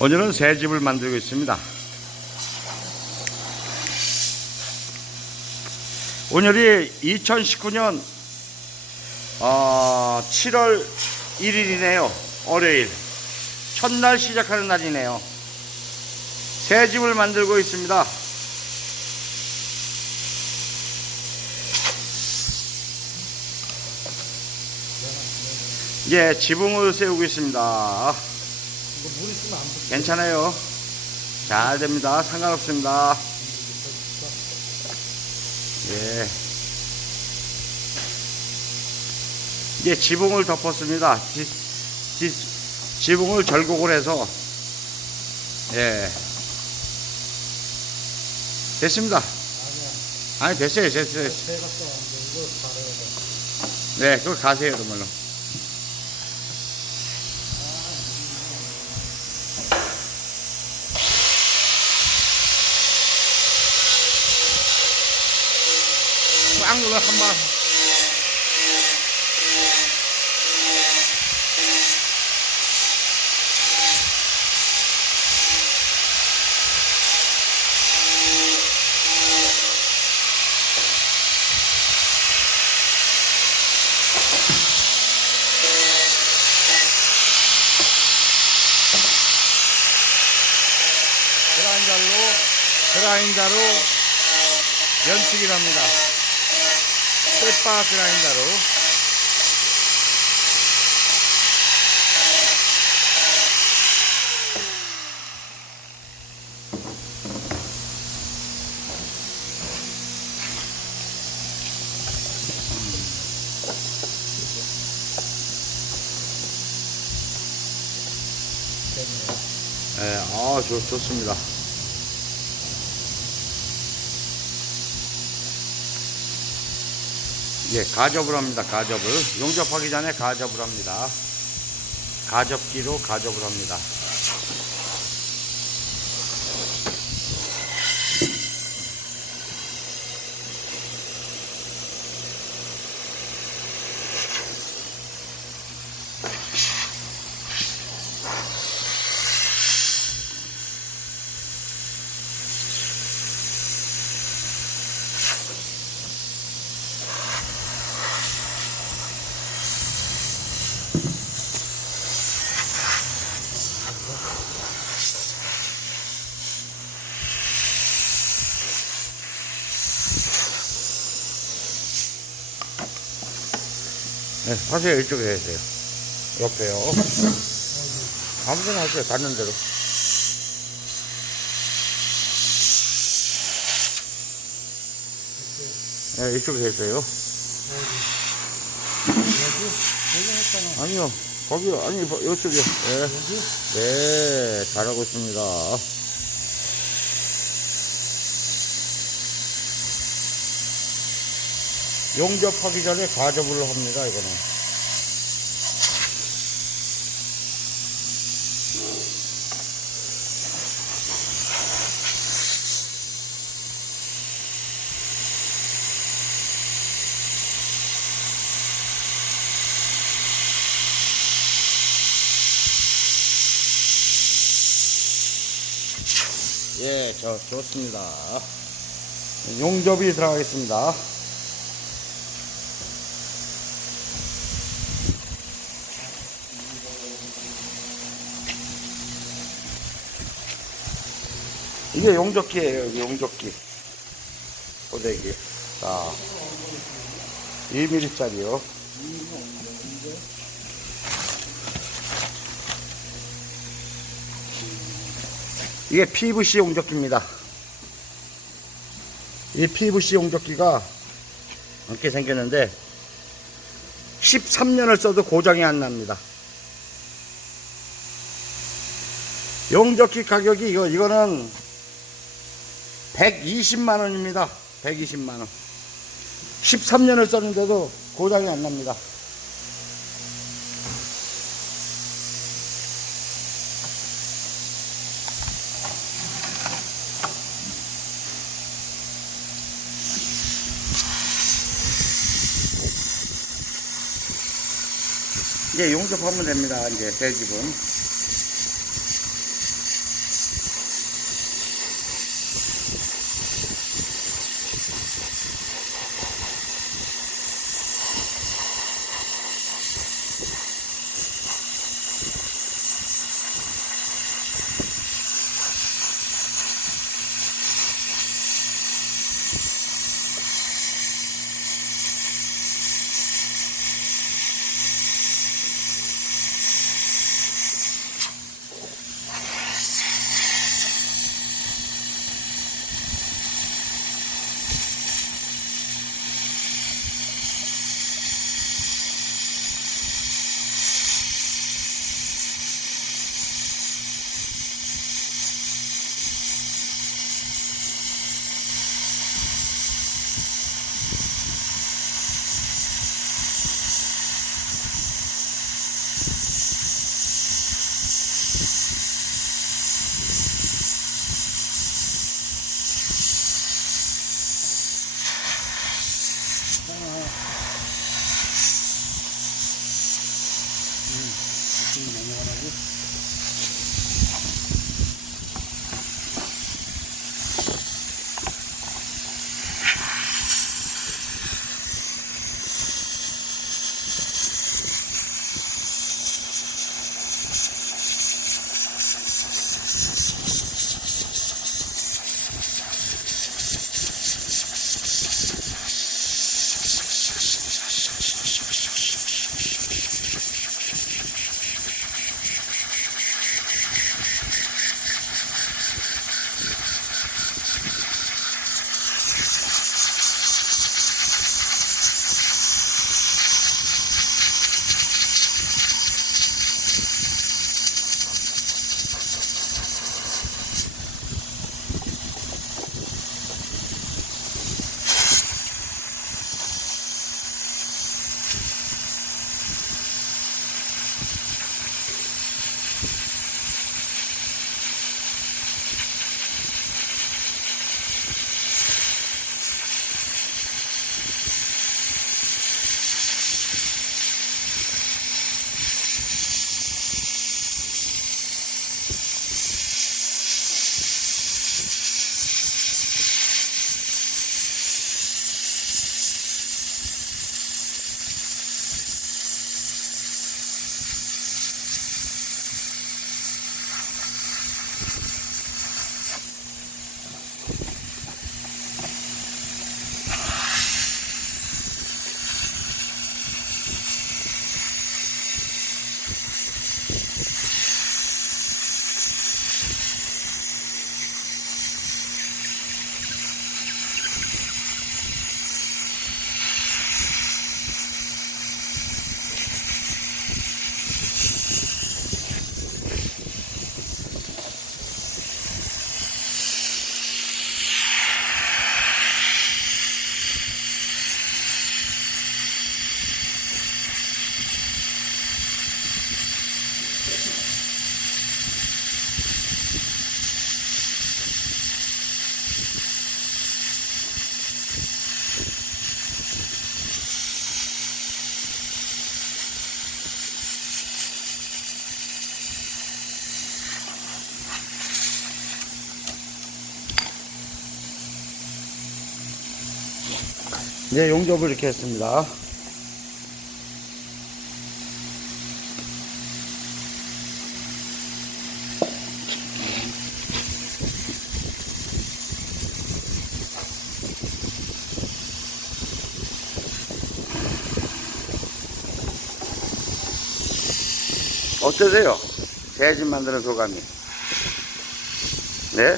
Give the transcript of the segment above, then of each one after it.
오늘은 새 집을 만들고 있습니다. 오늘이 2019년 어, 7월 1일이네요. 월요일. 첫날 시작하는 날이네요. 새 집을 만들고 있습니다. 이제 지붕을 세우고 있습니다. 괜찮아요. 잘 됩니다. 상관없습니다. 예. 이제 지붕을 덮었습니다. 지, 지, 지붕을 절곡을 해서, 예. 됐습니다. 아니, 됐어요. 됐어요. 네, 그거 가세요, 그러면. 꽉 눌러 한 번. 그라인더로 그라인더로 연식을 합니다. 쇠바 그라인더로. 예, 아, 좋, 좋습니다. 예, 가접을 합니다. 가접을. 용접하기 전에 가접을 합니다. 가접기로 가접을 합니다. 네, 하세요. 이쪽에 하세요. 옆에요. 아무 데나 하세요. 닿는 대로. 네, 이쪽에 했잖아. 아니요. 거기, 아니, 뭐, 이쪽에. 네. 네, 잘하고 있습니다. 용접하기 전에 가접을 합니다, 이거는. 예, 저, 좋습니다. 용접이 들어가겠습니다. 이게 용접기예요, 용접기. 고데기. 자, 1mm짜리요. 이게 PVC 용접기입니다. 이 PVC 용접기가 이렇게 생겼는데 13년을 써도 고장이 안 납니다. 용접기 가격이 이거 이거는 120만 원입니다. 120만 원. 13년을 썼는데도 고장이 안 납니다. 이제 용접하면 됩니다. 이제 새 집은. Hmm. Ito yung nangyari. 네, 용접을 이렇게 했습니다. 어떠세요? 새집 만드는 소감이? 네?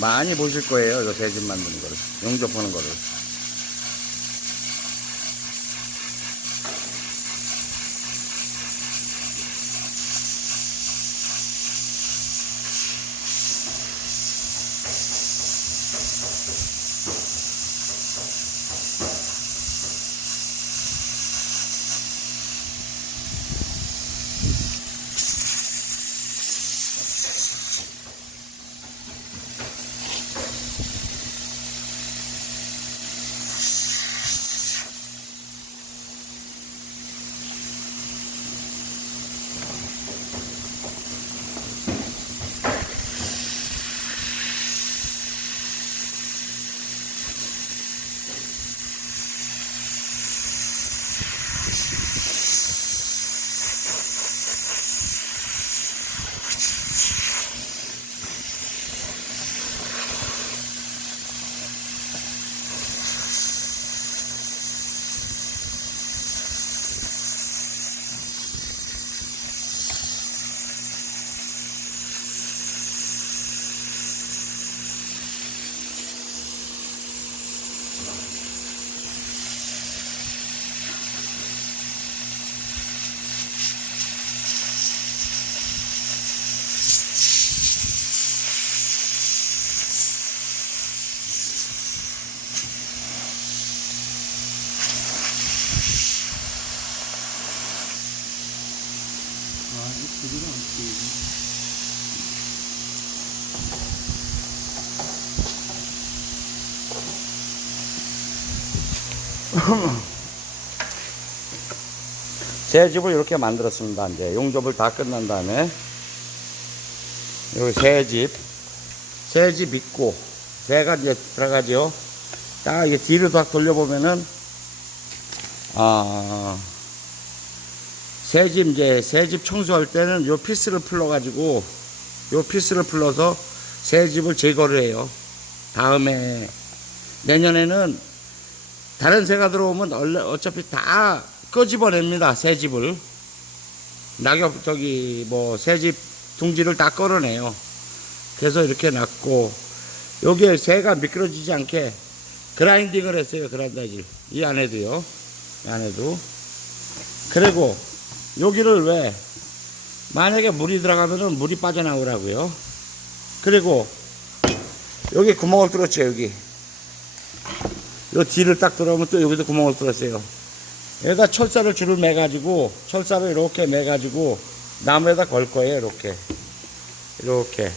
많이 보실 거예요. 저 새집 만드는 거를. 용접하는 거를. 아, 이 길이가 어떻게 새 집을 이렇게 만들었습니다. 이제 용접을 다 끝난 다음에 여기 새 집, 새 집 있고 새가 이제 들어가죠. 딱 이게 뒤로 딱 돌려보면은 아 새집 이제 새 집 청소할 때는 요 피스를 풀러 가지고 요 피스를 풀러서 새 집을 제거를 해요. 다음에 내년에는 다른 새가 들어오면 원래 어차피 다 끄집어냅니다. 새 집을 낙엽 저기 뭐 새 집 둥지를 다 끌어내요. 그래서 이렇게 놨고 여기에 새가 미끄러지지 않게 그라인딩을 했어요. 그라인더질 이 안에도요. 이 안에도 그리고 여기를 왜 만약에 물이 들어가면은 물이 빠져나오라고요. 그리고 여기 구멍을 뚫었죠. 여기 요 뒤를 딱 들어오면 또 여기도 구멍을 뚫었어요. 여기다 철사를 줄을 매가지고 철사를 이렇게 매가지고 나무에다 걸 거예요. 이렇게 이렇게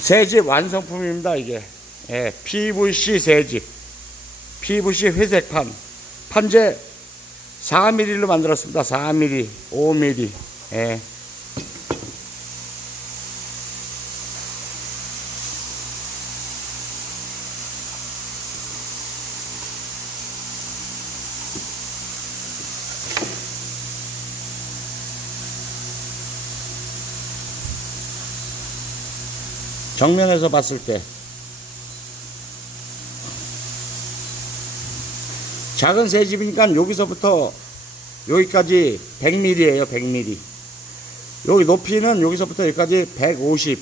새집 완성품입니다. 이게 예, PVC 새집 PVC 회색판 판재 4mm로 만들었습니다. 4mm, 5mm. 예. 정면에서 봤을 때 작은 새 집이니까 여기서부터 여기까지 100mm예요 100mm 여기 높이는 여기서부터 여기까지 150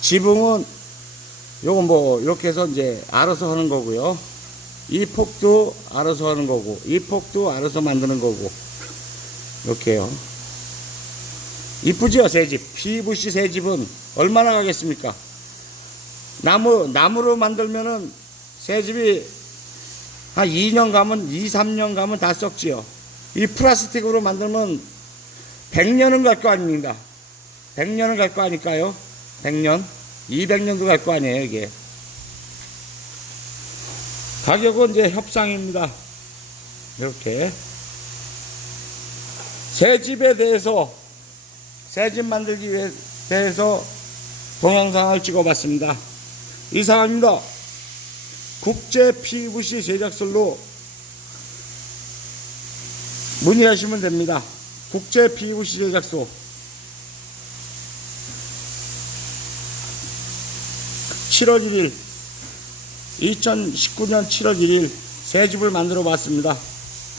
지붕은 요건 뭐 이렇게 해서 이제 알아서 하는 거고요. 이 폭도 알아서 하는 거고 이 폭도 알아서 만드는 거고. 이렇게요. 이쁘죠 새집. PVC 새집은 얼마나 가겠습니까? 나무 나무로 만들면은 새집이 한 2년 가면 2, 3년 가면 다 썩지요 이 플라스틱으로 만들면 100년은 갈 거 아닙니까 100년은 갈 거 아닐까요 100년 200년도 갈 거 아니에요, 이게. 가격은 이제 협상입니다. 이렇게. 새 집에 대해서, 새 집 만들기 위해, 대해서 동영상을 찍어봤습니다. 이상입니다. 국제 PVC 제작설로 문의하시면 됩니다. 국제 PVC 제작소. (7월 1일) 2019년 7월 1일 새 집을 만들어 봤습니다.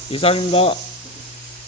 이상입니다.